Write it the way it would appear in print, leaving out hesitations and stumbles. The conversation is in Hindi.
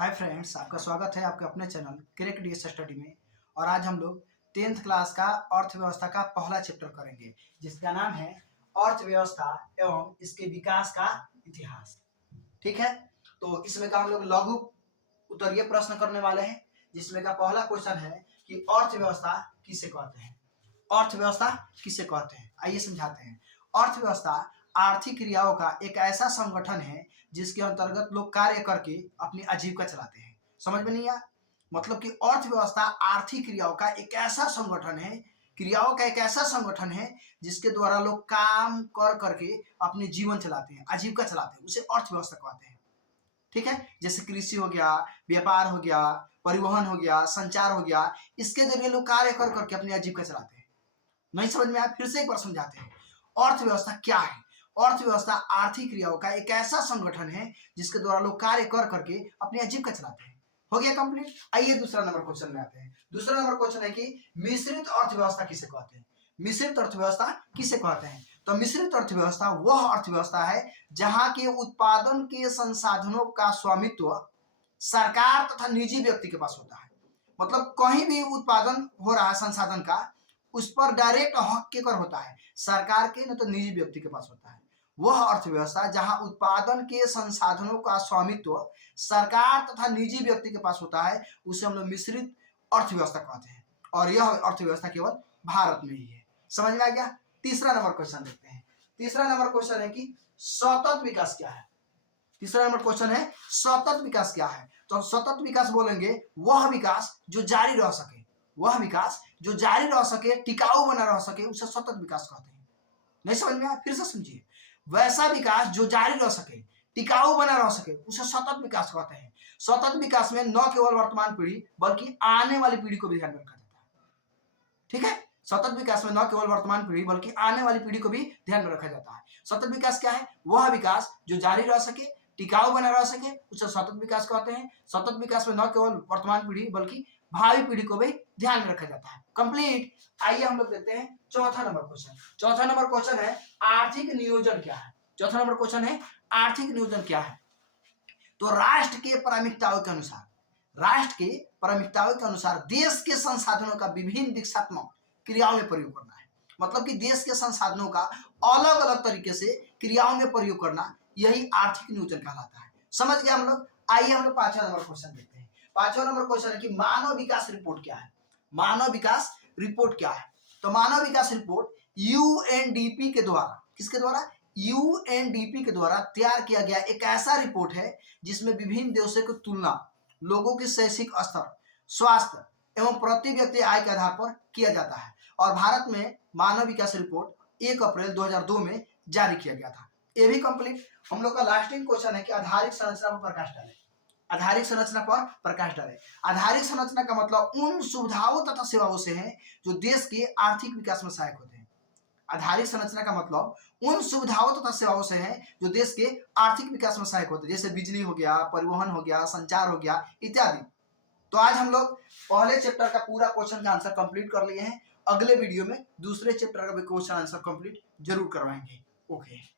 हाय फ्रेंड्स, आपका स्वागत है आपके अपने चैनल क्रेक डीएस स्टडी में। और आज हम लोग 10th क्लास का अर्थव्यवस्था का पहला चैप्टर करेंगे, जिसका नाम है अर्थव्यवस्था एवं इसके विकास का इतिहास। ठीक है, तो इसमें का हम लोग लघु उत्तरीय प्रश्न करने वाले हैं, जिसमें का पहला क्वेश्चन है कि अर्थव्यवस्था किसे कहते हैं। अर्थव्यवस्था किसे कहते हैं, आइए समझाते हैं। अर्थव्यवस्था आर्थिक क्रियाओं का एक ऐसा संगठन है जिसके अंतर्गत लोग कार्य करके अपनी आजीविका चलाते हैं। समझ में नहीं आया? मतलब कि अर्थव्यवस्था आर्थिक क्रियाओं का एक ऐसा संगठन है, क्रियाओं का एक ऐसा संगठन है जिसके द्वारा लोग काम कर करके अपने जीवन चलाते हैं, आजीविका चलाते हैं, उसे अर्थव्यवस्था कहते हैं। ठीक है, जैसे कृषि हो गया, व्यापार हो गया, परिवहन हो गया, संचार हो गया, इसके जरिए लोग कार्य कर करके अपनी आजीविका चलाते हैं। नहीं समझ में आया? फिर से एक बार समझाते हैं। अर्थव्यवस्था क्या है? अर्थव्यवस्था आर्थिक क्रियाओं का एक ऐसा संगठन है जिसके द्वारा लोग कार्य कर करके अपनी आजीविका चलाते हैं। हो गया कंप्लीट। आइए दूसरा नंबर क्वेश्चन में आते हैं। दूसरा नंबर क्वेश्चन है कि मिश्रित अर्थव्यवस्था किसे कहते हैं। मिश्रित अर्थव्यवस्था किसे कहते हैं? तो मिश्रित अर्थव्यवस्था वह अर्थव्यवस्था है जहां के उत्पादन के संसाधनों का स्वामित्व सरकार तथा निजी व्यक्ति के पास होता है। मतलब कहीं भी उत्पादन हो रहा है संसाधन का, उस पर डायरेक्ट हक केकर होता है, सरकार के, न तो निजी व्यक्ति के पास होता है। वह अर्थव्यवस्था जहां उत्पादन के संसाधनों का स्वामित्व सरकार तथा निजी व्यक्ति के पास होता है, उसे हम लोग मिश्रित अर्थव्यवस्था कहते हैं। और यह अर्थव्यवस्था केवल भारत में ही है। समझ में आ गया? तीसरा नंबर क्वेश्चन देखते हैं। तीसरा नंबर क्वेश्चन है कि सतत विकास क्या है। तीसरा नंबर क्वेश्चन है सतत विकास क्या है। तो सतत विकास बोलेंगे वह विकास जो जारी रह सके, वह विकास जो जारी रह सके, टिकाऊ बना रह सके, उसे सतत विकास कहते हैं। नहीं समझ में आया? फिर से समझिए। वैसा विकास जो जारी रह सके, टिकाऊ बना रह सके, उसे सतत विकास कहते हैं। सतत विकास में न केवल वर्तमान पीढ़ी बल्कि आने वाली पीढ़ी को भी ध्यान में रखा जाता है। ठीक है, सतत विकास में न केवल वर्तमान पीढ़ी बल्कि आने वाली पीढ़ी को भी ध्यान में रखा जाता है। सतत विकास क्या है? वह विकास जो जारी रह सके, टिकाऊ बना रह सके, उसे सतत विकास कहते हैं। सतत विकास में न केवल वर्तमान पीढ़ी बल्कि भावी पीढ़ी को भी ध्यान में रखा जाता है। कंप्लीट। आइए हम लोग देखते हैं चौथा नंबर क्वेश्चन। चौथा नंबर क्वेश्चन है आर्थिक नियोजन क्या है। चौथा नंबर क्वेश्चन है आर्थिक नियोजन क्या है। तो राष्ट्र के प्राथमिकताओं के अनुसार, राष्ट्र के प्राथमिकताओं के अनुसार देश के संसाधनों का विभिन्न विकासात्मक क्रियाओं में प्रयोग करना है। मतलब कि देश के संसाधनों का अलग अलग तरीके से क्रियाओं में प्रयोग करना, यही आर्थिक नियोजन कहलाता है। समझ गए हम लोग? आइए हम लोग पांचवा नंबर क्वेश्चन देखते हैं। पांचवा नंबर क्वेश्चन है कि मानव विकास रिपोर्ट क्या है। मानव विकास रिपोर्ट क्या है? तो मानव विकास रिपोर्ट यूएनडीपी के द्वारा, किसके द्वारा? यूएनडीपी के द्वारा तैयार किया गया एक ऐसा रिपोर्ट है जिसमें विभिन्न देशों की तुलना, लोगों के शैक्षिक स्तर, स्वास्थ्य एवं प्रति व्यक्ति आय के आधार पर किया जाता है। और भारत में मानव विकास रिपोर्ट 1 अप्रैल 2002 में जारी किया गया था। ये भी कंप्लीट। हम लोग का लास्टिंग क्वेश्चन है कि आधारिक संरचना पर प्रकाश डालें। आधारिक संरचना पर प्रकाश डालें। आधारिक संरचना का मतलब उन सुविधाओं तथा सेवाओं से है जो देश के आर्थिक विकास में सहायक होते हैं। आधारिक संरचना का मतलब उन सुविधाओं तथा सेवाओं से है जो देश के आर्थिक विकास में सहायक होते हैं, जैसे बिजली हो गया, परिवहन हो गया, संचार हो गया, इत्यादि। तो आज हम लोग पहले चैप्टर का पूरा क्वेश्चन का आंसर कंप्लीट कर लिए हैं। अगले वीडियो में दूसरे चैप्टर का भी क्वेश्चन आंसर कंप्लीट जरूर करवाएंगे। ओके।